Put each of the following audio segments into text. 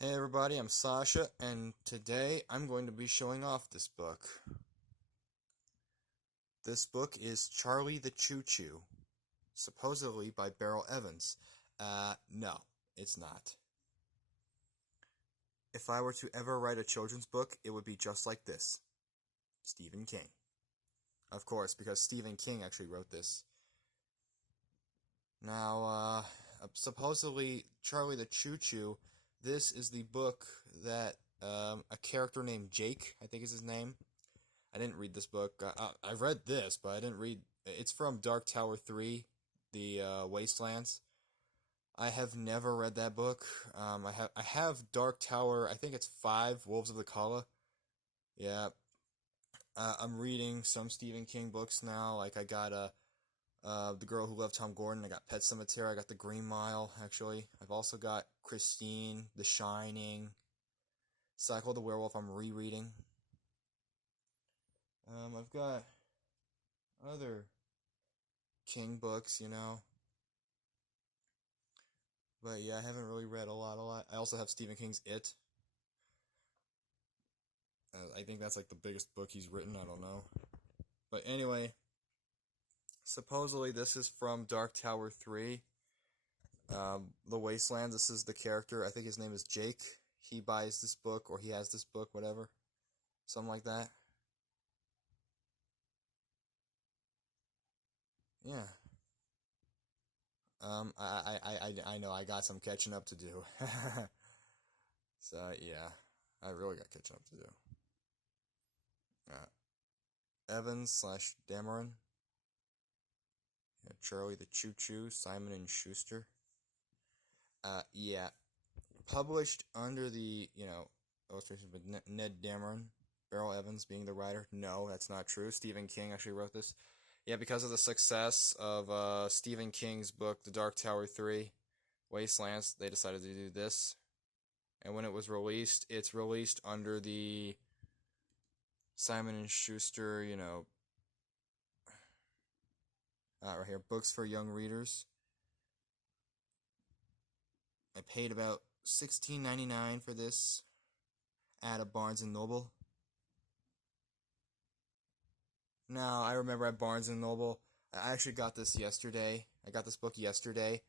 Hey everybody, I'm Sasha, and today I'm going to be showing off this book. This book is Charlie the Choo-Choo, supposedly by Beryl Evans. No, it's not. If I were to ever write a children's book, it would be just like this. Stephen King. Of course, because Stephen King actually wrote this. Now, supposedly, Charlie the Choo-Choo, this is the book that a character named Jake, I think is his name. I didn't read this book. I read this, but I didn't read. It's from Dark Tower 3, the Wastelands. I have never read that book. I have Dark Tower. I think it's 5 Wolves of the Kala. Yeah. I'm reading some Stephen King books now. Like I got The Girl Who Loved Tom Gordon. I got Pet Sematary. I got The Green Mile. Actually, I've also got Christine, The Shining, Cycle the Werewolf. I'm rereading. I've got other King books. But yeah, I haven't really read a lot. I also have Stephen King's It. I think that's like the biggest book he's written. I don't know. But anyway, supposedly this is from Dark Tower 3. The Wastelands. This is the character. I think his name is Jake. He buys this book, or he has this book, whatever. Something like that. Yeah. I know I got some catching up to do. So yeah, I really got catching up to do. Uh, Evans slash Dameron. Yeah, Charlie the Choo-Choo, Simon and Schuster. Yeah, published under the illustrations by Ned Dameron, Beryl Evans being the writer. No, that's not true. Stephen King actually wrote this. Yeah, because of the success of Stephen King's book, The Dark Tower 3, Wastelands, they decided to do this. And when it was released, it's released under the Simon and Schuster, right here, books for young readers. I paid about $16.99 for this at a Barnes and Noble. Now, I remember at Barnes and Noble, I actually got this yesterday. I got this book yesterday.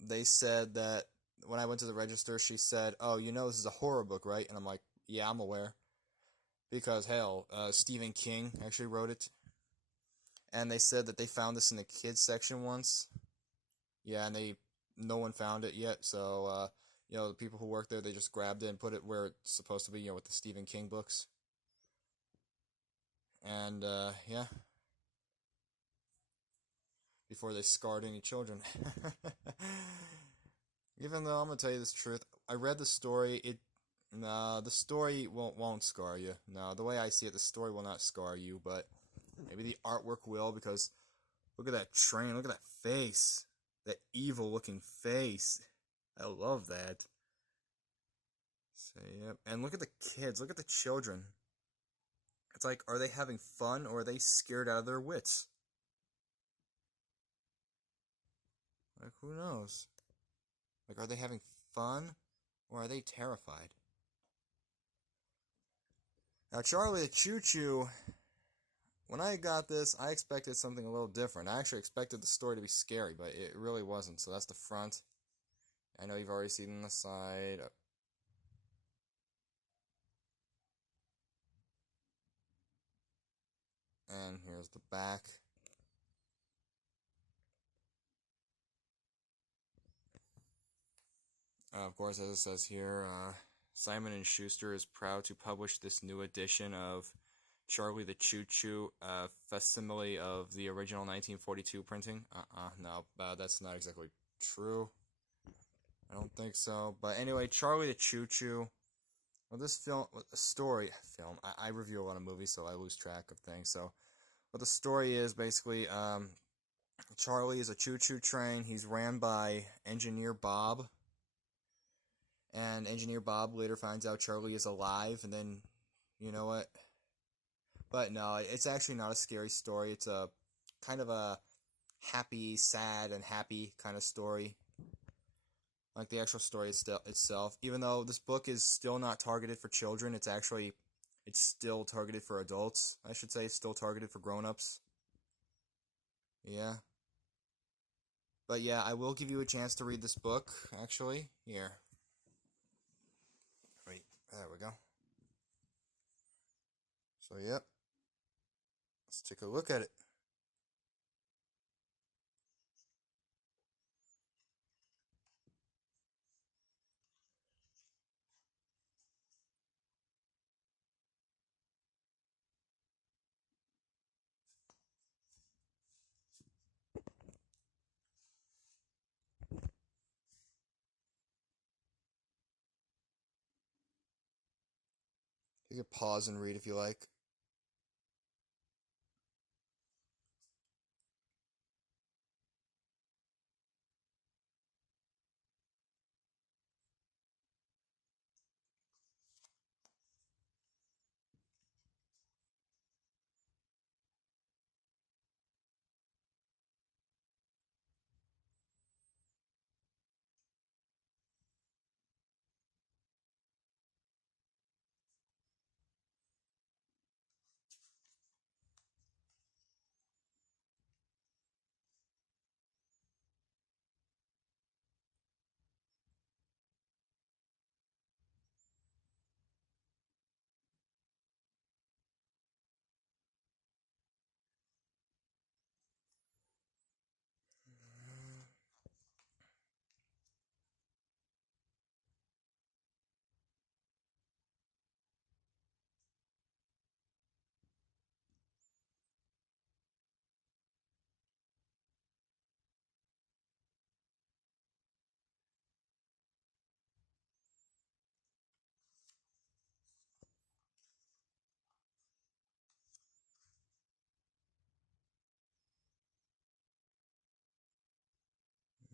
They said that when I went to the register, she said, "Oh, this is a horror book, right?" And I'm like, "Yeah, I'm aware." Because, hell, Stephen King actually wrote it. And they said that they found this in the kids section once. Yeah, and no one found it yet, so, the people who work there, they just grabbed it and put it where it's supposed to be, with the Stephen King books. And, yeah, before they scarred any children. Even though I'm gonna tell you this truth, I read the story. The story won't scar you. No, the way I see it, the story will not scar you, but maybe the artwork will, because look at that train, look at that face, that evil-looking face. I love that. So yep, and look at the kids, look at the children. It's like, are they having fun or are they scared out of their wits? Like, who knows? Like, are they having fun or are they terrified? Now, Charlie the Choo-Choo, when I got this, I expected something a little different. I actually expected the story to be scary, but it really wasn't. So that's the front. I know you've already seen the side. And here's the back. Of course, as it says here, Simon and Schuster is proud to publish this new edition of Charlie the Choo-Choo, facsimile of the original 1942 printing. No, that's not exactly true. I don't think so. But anyway, Charlie the Choo-Choo. Well, this film. I review a lot of movies, so I lose track of things. So, what the story is basically, Charlie is a choo-choo train. He's ran by Engineer Bob. And Engineer Bob later finds out Charlie is alive, and then, you know what? But no, it's actually not a scary story. It's a kind of a happy, sad, and happy kind of story. like the actual story itself. Even though this book is still not targeted for children, it's still targeted for adults. I should say, it's still targeted for grown-ups. Yeah. But yeah, I will give you a chance to read this book, actually. Here. Wait, there we go. So, yep. Let's take a look at it. You can pause and read if you like.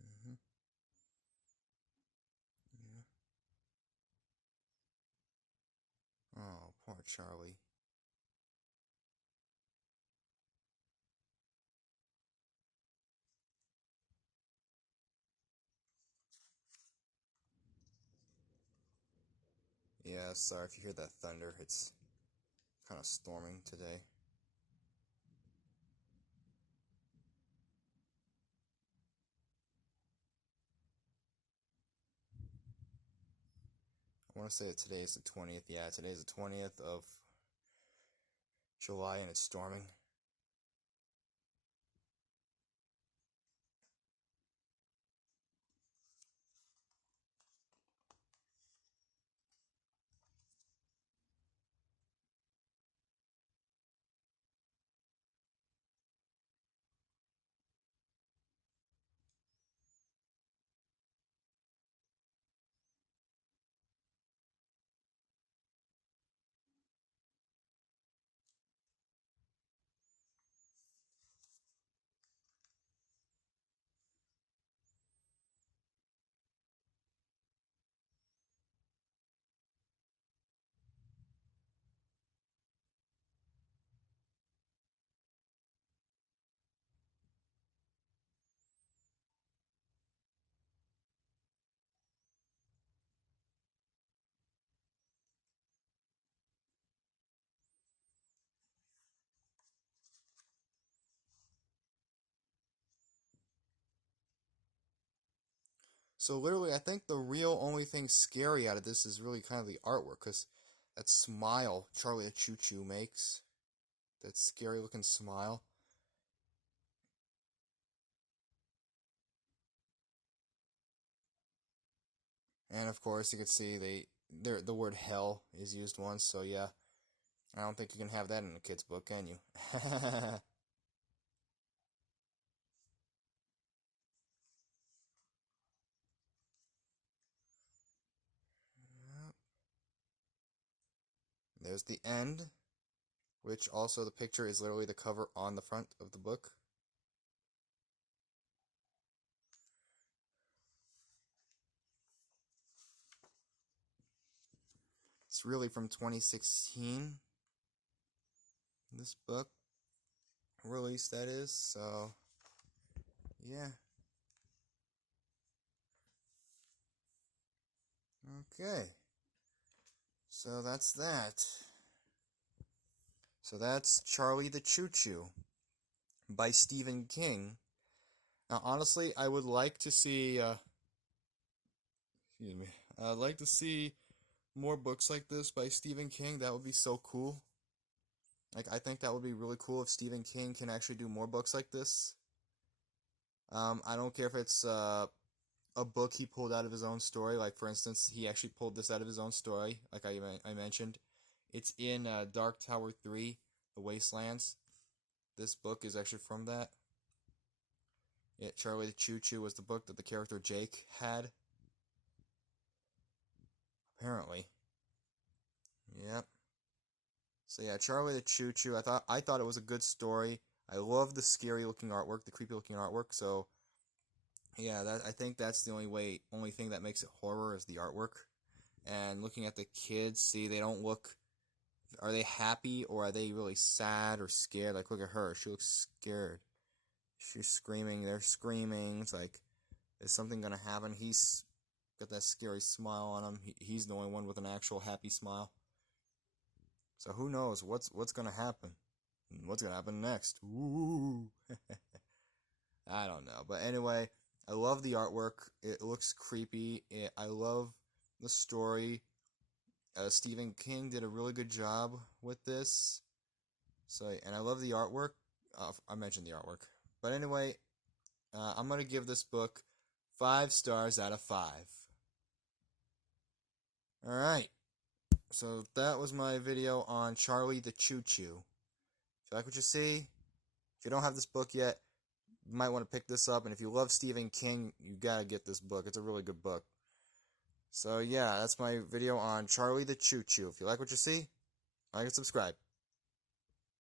Mm-hmm. Yeah. Oh, poor Charlie. Yeah, sorry if you hear that thunder. It's kind of storming today. I want to say that today is the 20th. Yeah, today is the 20th of July and it's storming. So literally, I think the real only thing scary out of this is really kind of the artwork, because that smile Charlie the Choo-Choo makes, that scary looking smile. And of course, you can see the word hell is used once, so yeah. I don't think you can have that in a kid's book, can you? There's the end, which also the picture is literally the cover on the front of the book. It's really from 2016, this book release, that is, so yeah. Okay. So that's that. So that's Charlie the Choo-Choo by Stephen King. Now, honestly, I would like to see, excuse me, I'd like to see more books like this by Stephen King. That would be so cool. Like, I think that would be really cool if Stephen King can actually do more books like this. I don't care if it's, a book he pulled out of his own story. Like, for instance, he actually pulled this out of his own story, like I mentioned. It's in, Dark Tower 3, The Wastelands. This book is actually from that. Yeah, Charlie the Choo-Choo was the book that the character Jake had. Apparently. Yep. So yeah, Charlie the Choo-Choo, I thought it was a good story. I love the scary looking artwork, the creepy looking artwork, so yeah, I think that's the only thing that makes it horror is the artwork. And looking at the kids, see, they don't look, are they happy or are they really sad or scared? Like, look at her, she looks scared. She's screaming, they're screaming. It's like, is something gonna happen? He's got that scary smile on him. He's the only one with an actual happy smile. So who knows what's gonna happen? What's gonna happen next? Ooh. I don't know. But anyway, I love the artwork. It looks creepy. I love the story. Stephen King did a really good job with this. So, and I love the artwork. I mentioned the artwork. But anyway, I'm going to give this book 5 stars out of 5. Alright. So that was my video on Charlie the Choo-Choo. If you like what you see, if you don't have this book yet, you might want to pick this up. And if you love Stephen King, you gotta get this book. It's a really good book. So yeah, that's my video on Charlie the Choo-Choo. If you like what you see, like and subscribe.